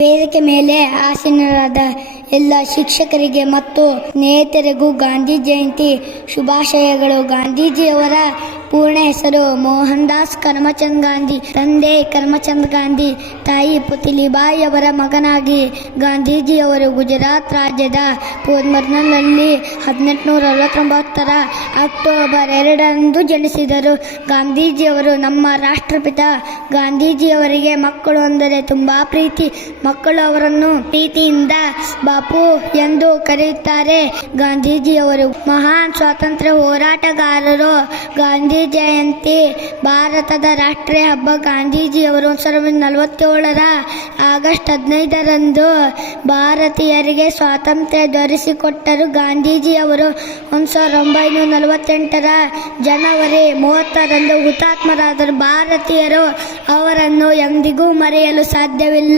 ವೇದಿಕೆ ಮೇಲೆ ಆಸೀನರಾದ ಎಲ್ಲ ಶಿಕ್ಷಕರಿಗೆ ಮತ್ತು ಸ್ನೇಹಿತರಿಗೂ ಗಾಂಧಿ ಜಯಂತಿ ಶುಭಾಶಯಗಳು. ಗಾಂಧೀಜಿಯವರ ಪೂರ್ಣ ಹೆಸರು ಮೋಹನ್ ದಾಸ್ ಕರಮಚಂದ್ ಗಾಂಧಿ. ತಂದೆ ಕರಮಚಂದ್ ಗಾಂಧಿ, ತಾಯಿ ಪುತಲಿಬಾಯಿ ಅವರ ಮಗನಾಗಿ ಗಾಂಧೀಜಿಯವರು ಗುಜರಾತ್ ರಾಜ್ಯದ ಪೋರ್ಬಂದರ್ನಲ್ಲಿ 1869 ಅಕ್ಟೋಬರ್ 2ರಂದು ಜನಿಸಿದರು. ಗಾಂಧೀಜಿಯವರು ನಮ್ಮ ರಾಷ್ಟ್ರಪಿತ. ಗಾಂಧೀಜಿಯವರಿಗೆ ಮಕ್ಕಳು ಅಂದರೆ ತುಂಬಾ ಪ್ರೀತಿ. ಮಕ್ಕಳು ಅವರನ್ನು ಪ್ರೀತಿಯಿಂದ ಬಾಪು ಎಂದು ಕರೆಯುತ್ತಾರೆ. ಗಾಂಧೀಜಿಯವರು ಮಹಾನ್ ಸ್ವಾತಂತ್ರ್ಯ ಹೋರಾಟಗಾರರು. ಗಾಂಧಿ ಜಯಂತಿ ಭಾರತದ ರಾಷ್ಟ್ರೀಯ ಹಬ್ಬ. ಗಾಂಧೀಜಿಯವರು 1947 ಆಗಸ್ಟ್ 15ರಂದು ಭಾರತೀಯರಿಗೆ ಸ್ವಾತಂತ್ರ್ಯ ದೊರಕಿಸಿಕೊಟ್ಟರು. ಗಾಂಧೀಜಿಯವರು 1948 ಜನವರಿ 30ರಂದು ಹುತಾತ್ಮರಾದರು. ಭಾರತೀಯರು ಅವರನ್ನು ಎಂದಿಗೂ ಮರೆಯಲು ಸಾಧ್ಯವಿಲ್ಲ.